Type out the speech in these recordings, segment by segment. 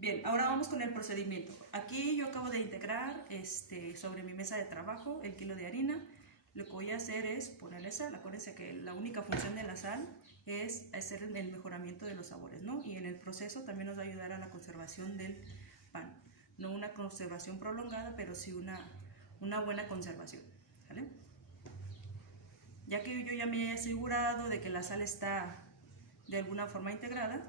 Bien, ahora vamos con el procedimiento. Aquí yo acabo de integrar sobre mi mesa de trabajo el kilo de harina. Lo que voy a hacer es ponerle sal. Acuérdense que la única función de la sal es hacer el mejoramiento de los sabores, ¿no? Y en el proceso también nos va a ayudar a la conservación del pan. No una conservación prolongada, pero sí una buena conservación, ¿vale? Ya que yo ya me he asegurado de que la sal está de alguna forma integrada,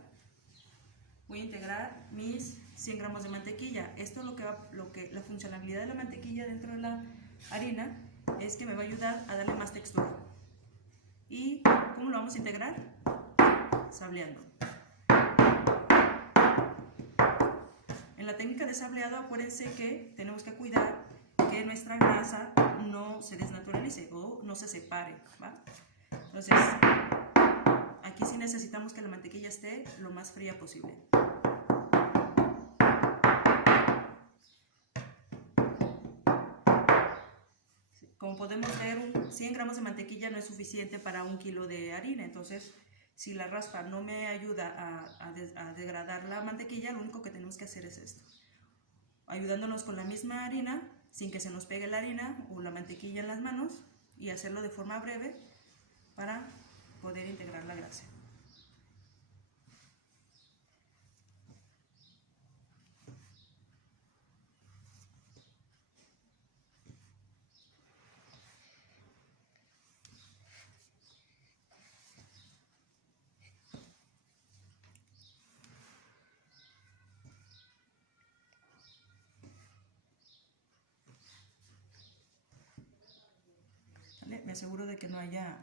voy a integrar mis 100 gramos de mantequilla. Esto la funcionalidad de la mantequilla dentro de la harina es que me va a ayudar a darle más textura. ¿Y cómo lo vamos a integrar? Sableando. En la técnica de sableado, acuérdense que tenemos que cuidar que nuestra grasa no se desnaturalice o no se separe, ¿va? Entonces, aquí sí necesitamos que la mantequilla esté lo más fría posible. Como podemos ver, 100 gramos de mantequilla no es suficiente para 1 kilo de harina. Entonces, si la raspa no me ayuda a degradar la mantequilla, lo único que tenemos que hacer es esto. Ayudándonos con la misma harina, sin que se nos pegue la harina o la mantequilla en las manos, y hacerlo de forma breve para poder integrar la grasa. ¿Vale? Me aseguro de que no haya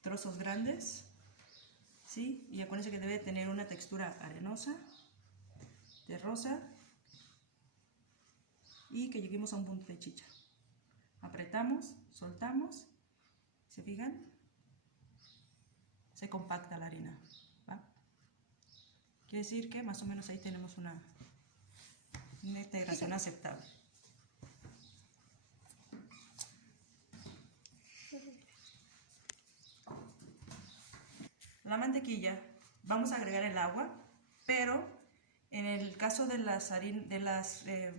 trozos grandes, ¿sí? Y acuérdense que debe tener una textura arenosa, terrosa, y que lleguemos a un punto de chicha. Apretamos, soltamos, ¿se fijan? Se compacta la harina, ¿va? Quiere decir que más o menos ahí tenemos una integración aceptable. La mantequilla, vamos a agregar el agua, pero en el caso de las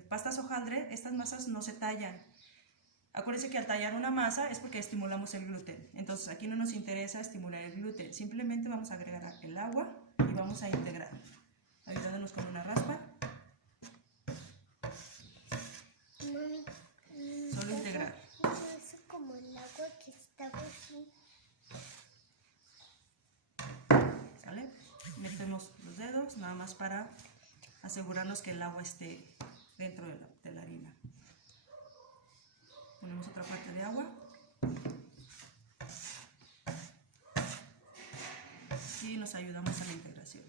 pastas hojaldre, estas masas no se tallan. Acuérdense que al tallar una masa es porque estimulamos el gluten. Entonces aquí no nos interesa estimular el gluten. Simplemente vamos a agregar el agua y vamos a integrar, ayudándonos con una raspa. Mami, Solo integrar. eso como el agua que estaba aquí. ¿Sale? Metemos los dedos nada más para asegurarnos que el agua esté dentro de la harina. Ponemos otra parte de agua y nos ayudamos a la integración.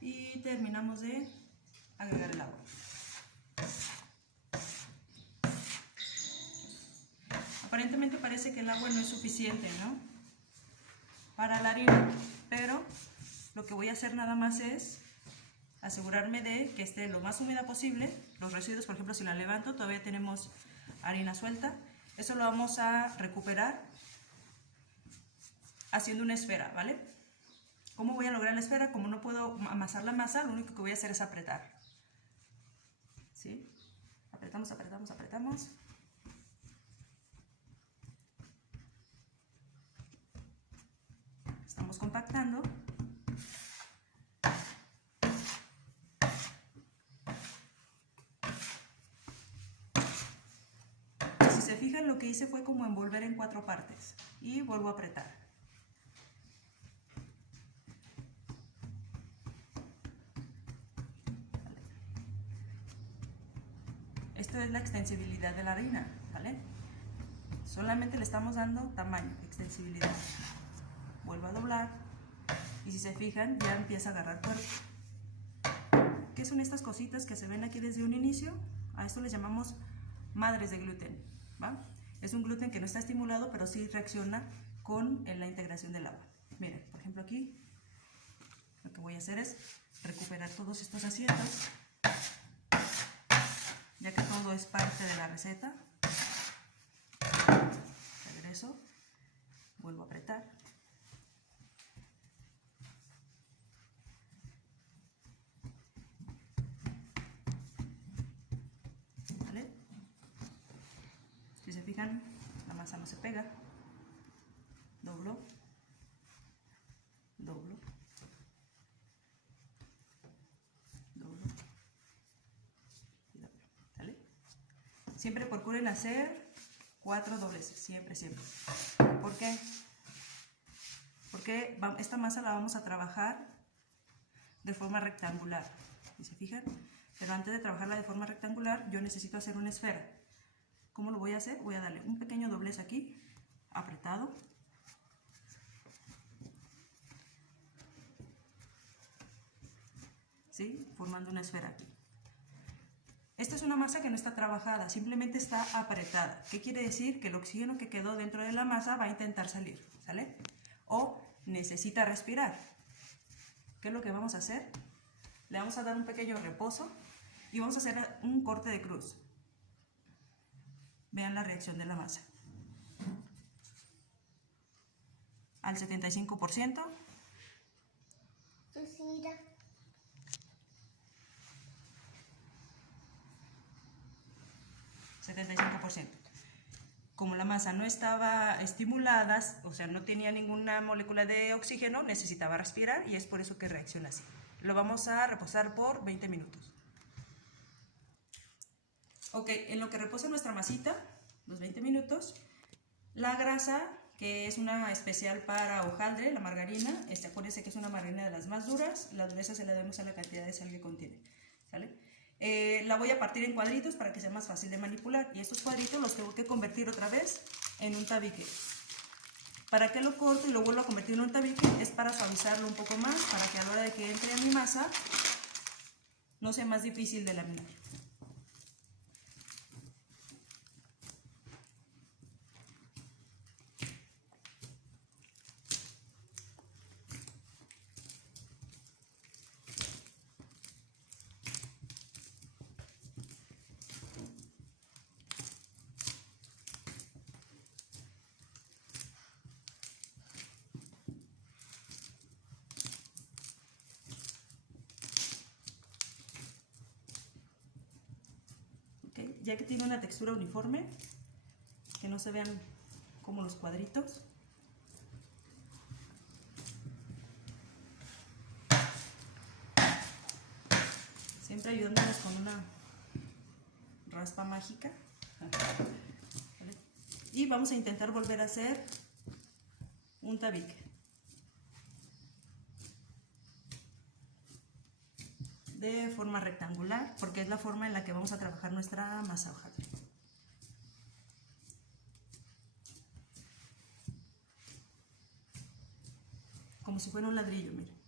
Y terminamos de agregar el agua. Aparentemente parece que el agua no es suficiente, ¿no?, para la harina, pero lo que voy a hacer nada más es asegurarme de que esté lo más húmeda posible. Los residuos, por ejemplo, si la levanto, todavía tenemos harina suelta. Eso lo vamos a recuperar haciendo una esfera, ¿vale? ¿Cómo voy a lograr la esfera? Como no puedo amasar la masa, lo único que voy a hacer es apretar. ¿Sí? Apretamos, apretamos, apretamos. Estamos compactando. Si se fijan, lo que hice fue como envolver en 4 partes y vuelvo a apretar. Esto es la extensibilidad de la harina, ¿vale? Solamente le estamos dando tamaño, extensibilidad. Vuelvo a doblar y si se fijan ya empieza a agarrar cuerpo. ¿Qué son estas cositas que se ven aquí desde un inicio? A esto les llamamos madres de gluten, ¿va? Es un gluten que no está estimulado, pero sí reacciona con la integración del agua. Miren, por ejemplo aquí lo que voy a hacer es recuperar todos estos asientos, ya que todo es parte de la receta. Regreso, vuelvo a apretar. ¿Vale? Si se fijan, la masa no se pega. Doblo, doblo, doblo y doblo. ¿Sale? Siempre procuren hacer 4 dobleces, siempre, siempre. ¿Por qué? Porque esta masa la vamos a trabajar de forma rectangular, si se fijan. Pero antes de trabajarla de forma rectangular, yo necesito hacer una esfera. ¿Cómo lo voy a hacer? Voy a darle un pequeño doblez aquí, apretado. ¿Sí? Formando una esfera aquí. Esta es una masa que no está trabajada, simplemente está apretada. ¿Qué quiere decir? Que el oxígeno que quedó dentro de la masa va a intentar salir, ¿sale? O necesita respirar. ¿Qué es lo que vamos a hacer? Le vamos a dar un pequeño reposo y vamos a hacer un corte de cruz. Vean la reacción de la masa. Al 75%. Pues mira. 75%. Como la masa no estaba estimulada, o sea, no tenía ninguna molécula de oxígeno, necesitaba respirar y es por eso que reacciona así. Lo vamos a reposar por 20 minutos. Ok, en lo que reposa nuestra masita, los 20 minutos, la grasa, que es una especial para hojaldre, la margarina, acuérdense que es una margarina de las más duras, la dureza se la debemos a la cantidad de sal que contiene, ¿sale? La voy a partir en cuadritos para que sea más fácil de manipular y estos cuadritos los tengo que convertir otra vez en un tabique. ¿Para qué lo corto y lo vuelvo a convertir en un tabique? Es para suavizarlo un poco más, para que a la hora de que entre a mi masa no sea más difícil de laminar. Ya que tiene una textura uniforme, que no se vean como los cuadritos. Siempre ayudándonos con una raspa mágica. ¿Vale? Y vamos a intentar volver a hacer un tabique. De forma rectangular, porque es la forma en la que vamos a trabajar nuestra masa hojaldre. Como si fuera un ladrillo, miren.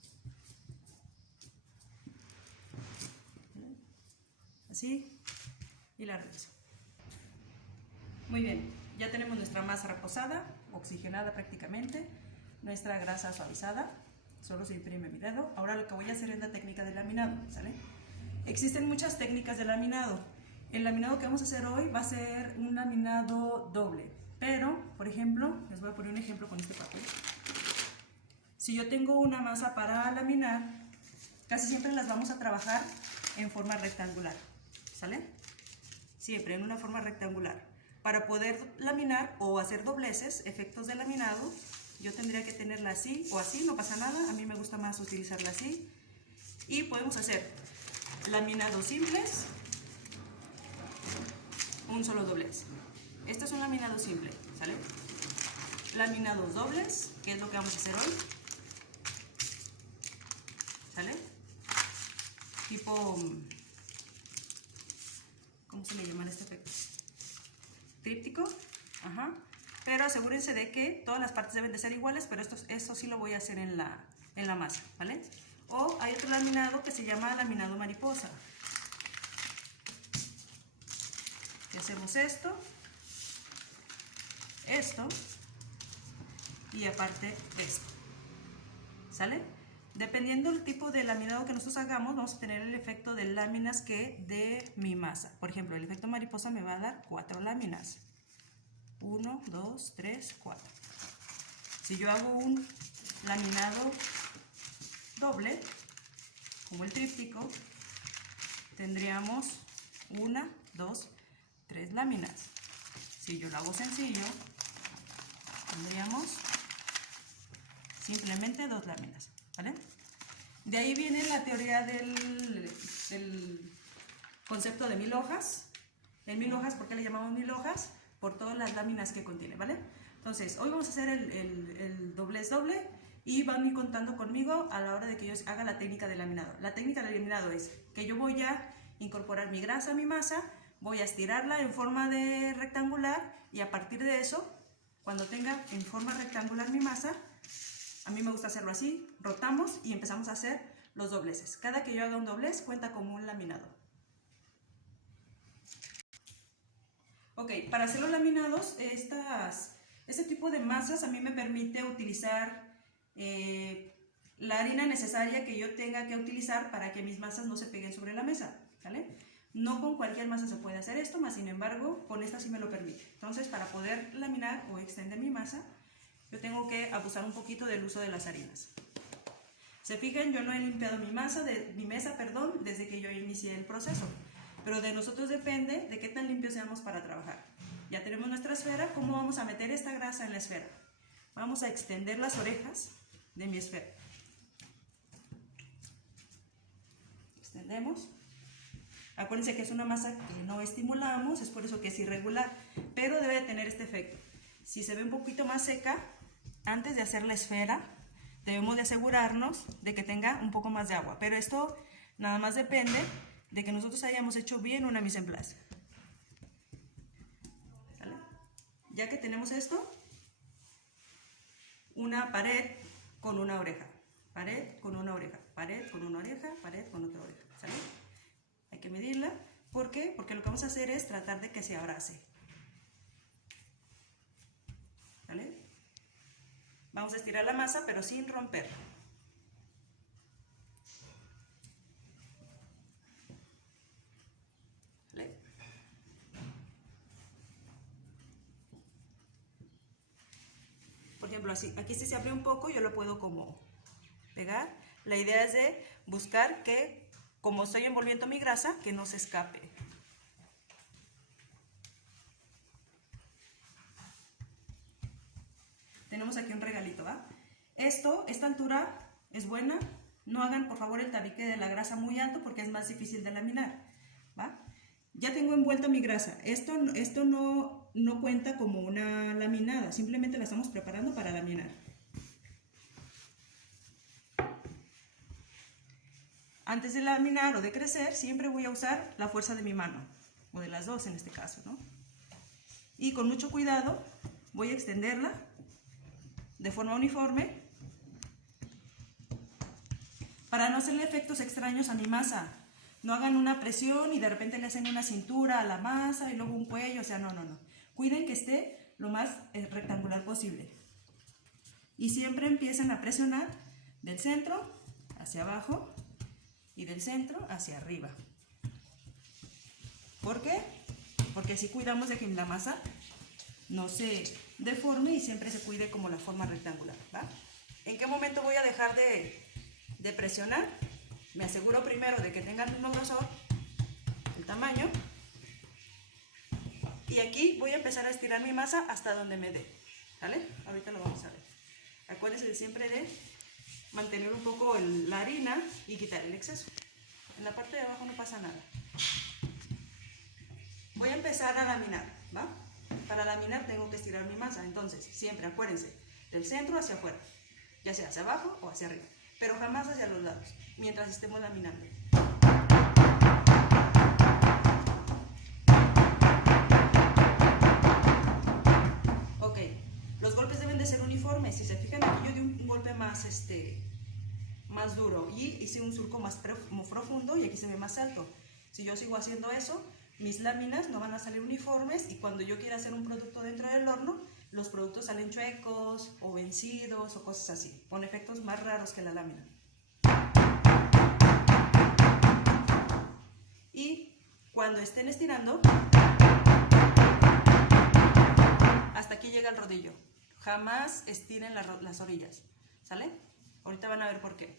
Así, y la regreso. Muy bien, ya tenemos nuestra masa reposada, oxigenada prácticamente, nuestra grasa suavizada. Solo se imprime mi dedo. Ahora lo que voy a hacer es la técnica de laminado, ¿sale? Existen muchas técnicas de laminado. El laminado que vamos a hacer hoy va a ser un laminado doble. Pero, por ejemplo, les voy a poner un ejemplo con este papel. Si yo tengo una masa para laminar, casi siempre las vamos a trabajar en forma rectangular, ¿sale? Siempre en una forma rectangular. Para poder laminar o hacer dobleces, efectos de laminado, yo tendría que tenerla así o así, no pasa nada. A mí me gusta más utilizarla así. Y podemos hacer laminados simples, un solo doblez. Este es un laminado simple, ¿sale? Laminados dobles, que es lo que vamos a hacer hoy, ¿sale? Tipo, ¿cómo se le llama este efecto? Tríptico, ajá. Pero asegúrense de que todas las partes deben de ser iguales, pero eso sí lo voy a hacer en la masa, ¿vale? O hay otro laminado que se llama laminado mariposa. Y hacemos esto, y aparte esto, ¿sale? Dependiendo del tipo de laminado que nosotros hagamos, vamos a tener el efecto de láminas que de mi masa. Por ejemplo, el efecto mariposa me va a dar 4 láminas. 1, 2, 3, 4. Si yo hago un laminado doble, como el tríptico, tendríamos 1, 2, 3 láminas. Si yo lo hago sencillo, tendríamos simplemente 2 láminas, ¿vale? De ahí viene la teoría del concepto de 1000 hojas. En 1000 hojas, ¿por qué le llamamos 1000 hojas? Por todas las láminas que contiene, ¿vale? Entonces, hoy vamos a hacer el doblez doble y van a ir contando conmigo a la hora de que yo haga la técnica de laminado. La técnica de laminado es que yo voy a incorporar mi grasa a mi masa, voy a estirarla en forma de rectangular y a partir de eso, cuando tenga en forma rectangular mi masa, a mí me gusta hacerlo así, rotamos y empezamos a hacer los dobleces. Cada que yo haga un doblez cuenta como un laminado. Ok, para hacer los laminados, este tipo de masas a mí me permite utilizar la harina necesaria que yo tenga que utilizar para que mis masas no se peguen sobre la mesa, ¿vale? No con cualquier masa se puede hacer esto, más sin embargo, con esta sí me lo permite. Entonces, para poder laminar o extender mi masa, yo tengo que abusar un poquito del uso de las harinas. Se fijan, yo no he limpiado mi mesa, desde que yo inicié el proceso. Pero de nosotros depende de qué tan limpios seamos para trabajar. Ya tenemos nuestra esfera, ¿cómo vamos a meter esta grasa en la esfera? Vamos a extender las orejas de mi esfera. Extendemos. Acuérdense que es una masa que no estimulamos, es por eso que es irregular, pero debe de tener este efecto. Si se ve un poquito más seca, antes de hacer la esfera, debemos de asegurarnos de que tenga un poco más de agua. Pero esto nada más depende de que nosotros hayamos hecho bien una mise en place. ¿Sale? Ya que tenemos esto, una pared con una oreja, pared con una oreja, pared con una oreja, pared con otra oreja. ¿Sale? Hay que medirla. ¿Por qué? Porque lo que vamos a hacer es tratar de que se abrace. ¿Vale? Vamos a estirar la masa, pero sin romper. ¿Vale? Por ejemplo, así, aquí si se abre un poco, yo lo puedo como pegar. La idea es de buscar que, como estoy envolviendo mi grasa, que no se escape. Tenemos aquí un regalito, ¿va? Esta altura es buena. No hagan, por favor, el tabique de la grasa muy alto porque es más difícil de laminar, ¿va? Ya tengo envuelta mi grasa. Esto no cuenta como una laminada, simplemente la estamos preparando para laminar. Antes de laminar o de crecer, siempre voy a usar la fuerza de mi mano, o de las dos en este caso, ¿no? Y con mucho cuidado voy a extenderla de forma uniforme para no hacerle efectos extraños a mi masa. No hagan una presión y de repente le hacen una cintura a la masa y luego un cuello, o sea, no. Cuiden que esté lo más rectangular posible. Y siempre empiecen a presionar del centro hacia abajo y del centro hacia arriba. ¿Por qué? Porque así cuidamos de que la masa no se deforme y siempre se cuide como la forma rectangular, ¿va? ¿En qué momento voy a dejar de presionar? Me aseguro primero de que tenga el mismo grosor, el tamaño, y aquí voy a empezar a estirar mi masa hasta donde me dé, ¿vale? Ahorita lo vamos a ver. Acuérdense siempre de mantener un poco la harina y quitar el exceso. En la parte de abajo no pasa nada. Voy a empezar a laminar, ¿va? Para laminar tengo que estirar mi masa, entonces siempre acuérdense, del centro hacia afuera, ya sea hacia abajo o hacia arriba, pero jamás hacia los lados, mientras estemos laminando. Ok, los golpes deben de ser uniformes. Si se fijan aquí yo di un golpe más duro y hice un surco más profundo y aquí se ve más alto. Si yo sigo haciendo eso, mis láminas no van a salir uniformes y cuando yo quiera hacer un producto dentro del horno, los productos salen chuecos o vencidos o cosas así, con efectos más raros que la lámina. Y cuando estén estirando, hasta aquí llega el rodillo. jamás estiren las orillas, ¿sale? Ahorita van a ver por qué.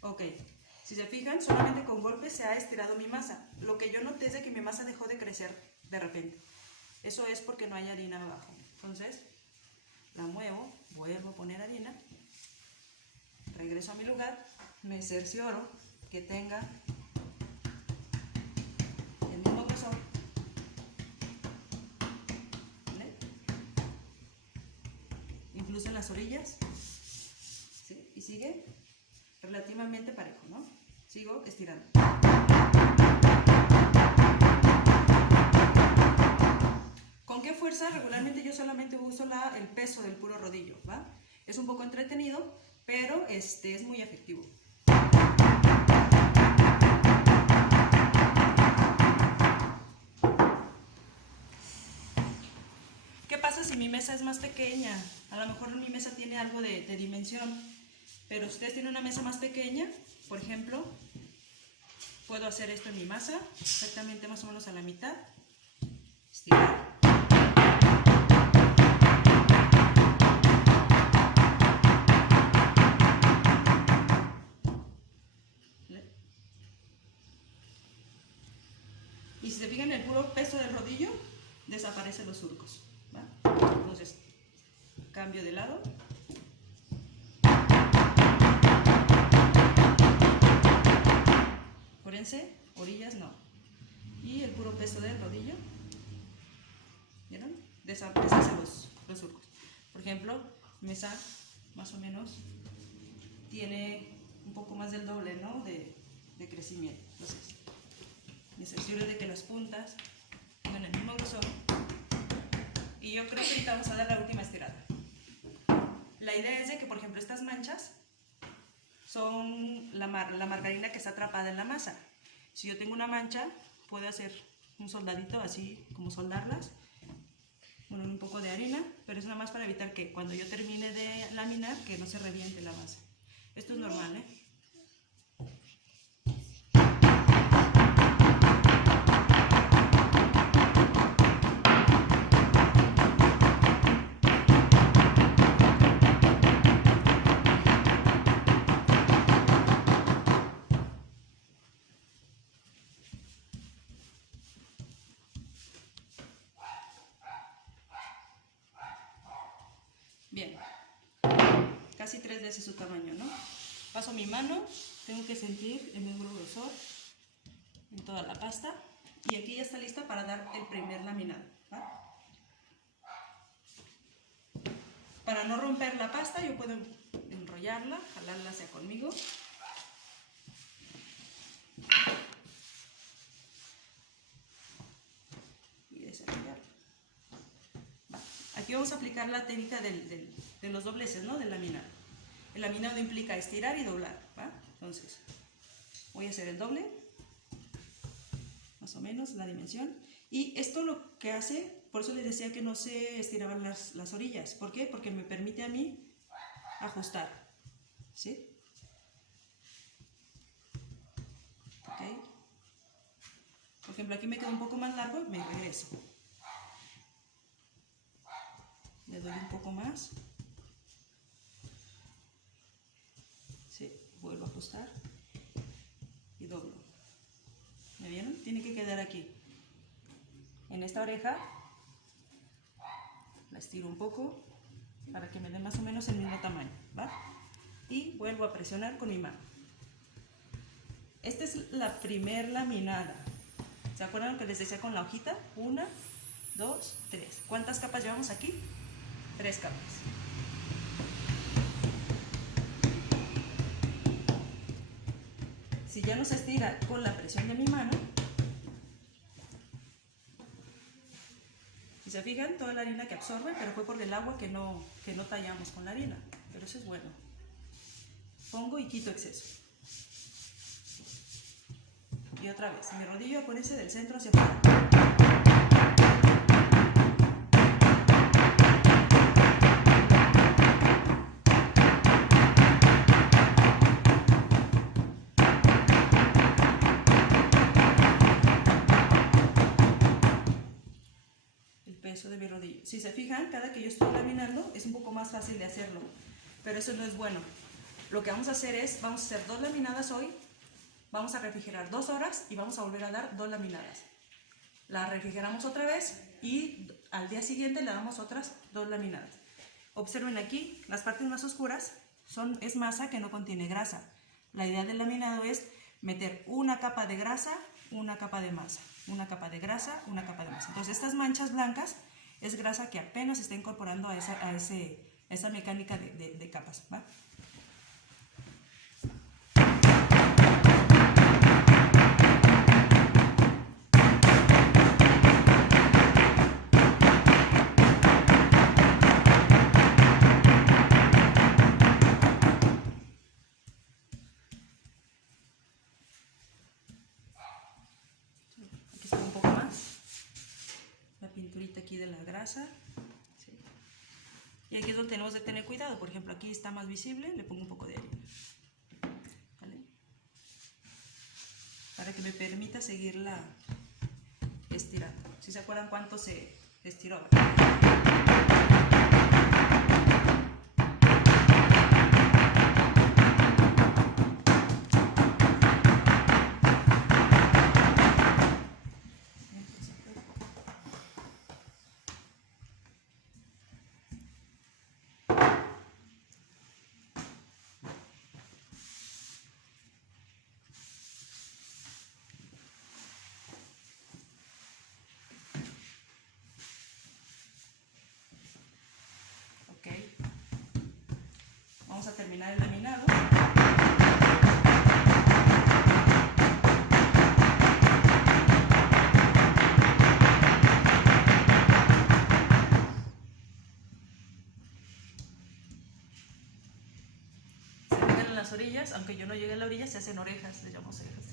Ok, si se fijan, solamente con golpes se ha estirado mi masa. Lo que yo noté es de que mi masa dejó de crecer de repente. Eso es porque no hay harina abajo. Entonces, la muevo, vuelvo a poner harina, regreso a mi lugar, me cercioro que tenga el mismo grosor, ¿vale? Incluso en las orillas, ¿sí? Y sigue relativamente parejo, ¿no? Sigo estirando. ¿Con qué fuerza? Regularmente yo solamente uso el peso del puro rodillo, ¿va? Es un poco entretenido, pero es muy efectivo. ¿Qué pasa si mi mesa es más pequeña? A lo mejor mi mesa tiene algo de dimensión, pero si ustedes tienen una mesa más pequeña, por ejemplo, puedo hacer esto en mi masa, exactamente más o menos a la mitad, estirar. Y si se fijan, el puro peso del rodillo desaparecen los surcos, ¿va? Entonces, cambio de lado. Acuérdense, orillas no. Y el puro peso del rodillo, ¿vieron? Deshace los surcos. Por ejemplo, mesa más o menos tiene un poco más del doble, ¿no? de crecimiento. Entonces, me cercioro de que las puntas tengan el mismo grosor. Y yo creo que ahorita vamos a dar la última estirada. La idea es de que, por ejemplo, estas manchas son la margarina que está atrapada en la masa. Si yo tengo una mancha, puedo hacer un soldadito así, como soldarlas, bueno, un poco de harina, pero es nada más para evitar que cuando yo termine de laminar, que no se reviente la masa. Esto es normal, ¿eh? Bien, casi 3 veces su tamaño, ¿no? Paso mi mano, tengo que sentir el mismo grosor en toda la pasta y aquí ya está lista para dar el primer laminado, ¿va? Para no romper la pasta yo puedo enrollarla, jalarla hacia conmigo. Y desarrollarla. Aquí vamos a aplicar la técnica de los dobleces, ¿no? Del laminado. El laminado implica estirar y doblar, ¿va? Entonces, voy a hacer el doble, más o menos la dimensión. Y esto lo que hace, por eso les decía que no se estiraban las orillas. ¿Por qué? Porque me permite a mí ajustar, ¿sí? ¿Ok? Por ejemplo, aquí me queda un poco más largo, me regreso. Le doy un poco más. Sí, vuelvo a ajustar y doblo. ¿Me vieron? Tiene que quedar aquí. En esta oreja la estiro un poco para que me dé más o menos el mismo tamaño, ¿va? Y vuelvo a presionar con mi mano. Esta es la primer laminada. ¿Se acuerdan lo que les decía con la hojita? 1, 2, 3. ¿Cuántas capas llevamos aquí? 3 capas. Si ya no se estira con la presión de mi mano, si se fijan, toda la harina que absorbe, pero fue por el agua que no tallamos con la harina, pero eso es bueno. Pongo y quito exceso. Y otra vez, mi rodillo, acuérdense del centro hacia afuera. es un poco más fácil de hacerlo, pero eso no es bueno. Lo que vamos a hacer es, vamos a hacer 2 laminadas hoy, vamos a refrigerar 2 horas y vamos a volver a dar 2 laminadas. La refrigeramos otra vez y al día siguiente le damos otras 2 laminadas. Observen aquí, las partes más oscuras es masa que no contiene grasa. La idea del laminado es meter una capa de grasa, una capa de masa, una capa de grasa, una capa de masa. Entonces estas manchas blancas es grasa que apenas se está incorporando a esa mecánica de capas, ¿va? Aquí está un poco más, la pinturita aquí de la grasa, ¿sí? Y aquí es donde tenemos que tener cuidado. Por ejemplo, aquí está más visible, le pongo un poco de harina, ¿vale? Para que me permita seguirla estirando. ¿Sí se acuerdan cuánto se estiró? Vamos a terminar el laminado. Se pegan en las orillas, aunque yo no llegue a la orilla, se hacen orejas, le llamamos orejas,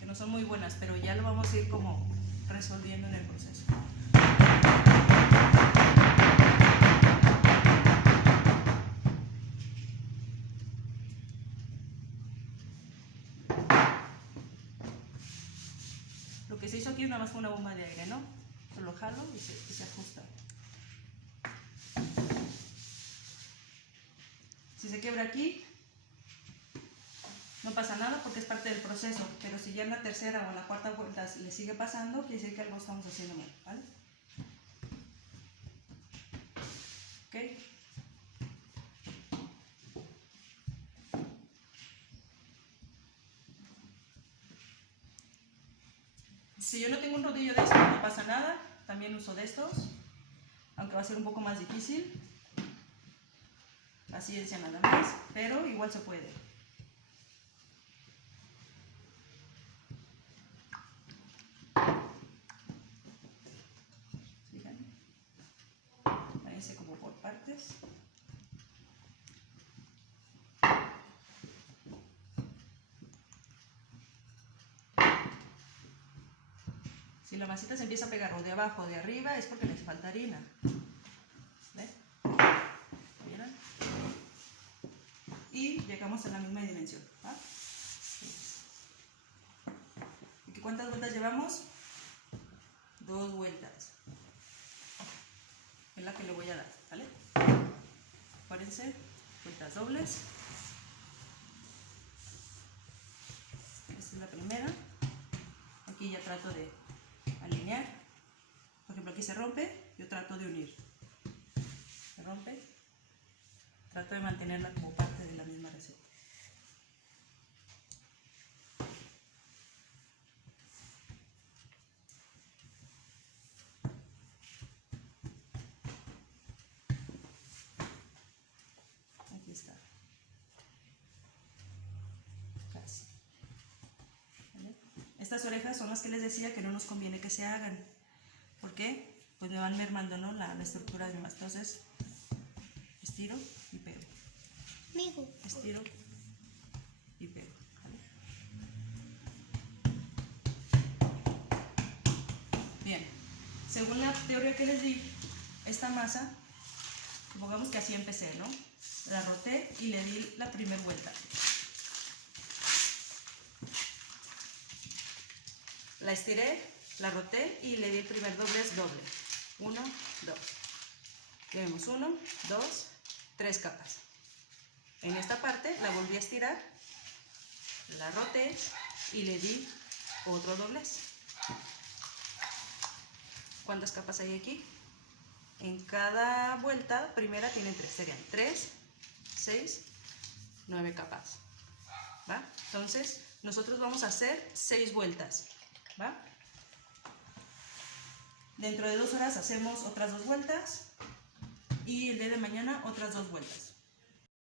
que no son muy buenas, pero ya lo vamos a ir como resolviendo en el proceso. Lo que se hizo aquí nada más fue una bomba de aire, ¿no? Lo jalo y se ajusta. Si se quiebra aquí, no pasa nada porque es parte del proceso, pero si ya en la tercera o en la cuarta vuelta le sigue pasando, quiere decir que algo estamos haciendo mal, ¿vale? ¿Ok? Si yo no tengo un rodillo de estos, no pasa nada, también uso de estos, aunque va a ser un poco más difícil, la ciencia nada más, pero igual se puede. ¿Fijan? Váyanse como por partes. Si la masita se empieza a pegar o de abajo o de arriba es porque les falta harina. ¿Ven? ¿Vieron? Y llegamos a la misma dimensión. ¿Va? ¿Y cuántas vueltas llevamos? 2 vueltas. Es la que le voy a dar, ¿vale? Acuérdense, vueltas dobles. Esta es la primera. Aquí ya trato de alinear. Por ejemplo, aquí se rompe, yo trato de unir. Se rompe, trato de mantenerla como parte de la misma receta. Aquí está. Casi. ¿Vale? Estas orejas son las que les decía que no nos conviene que se hagan. ¿Por qué? Pues me van mermando, ¿no? la estructura de más. Entonces, estiro y pego. Estiro y pego. ¿Vale? Bien. Según la teoría que les di, esta masa, supongamos que así empecé, ¿no? La roté y le di la primera vuelta. La estiré, la roté y le di el primer doblez doble. 1, 2. Tenemos 1, 2, 3 capas. En esta parte la volví a estirar, la roté y le di otro doblez. ¿Cuántas capas hay aquí? En cada vuelta primera tienen 3, serían 3, 6, 9 capas. ¿Va? Entonces nosotros vamos a hacer 6 vueltas. ¿Va? Dentro de 2 horas hacemos otras 2 vueltas y el día de mañana otras 2 vueltas.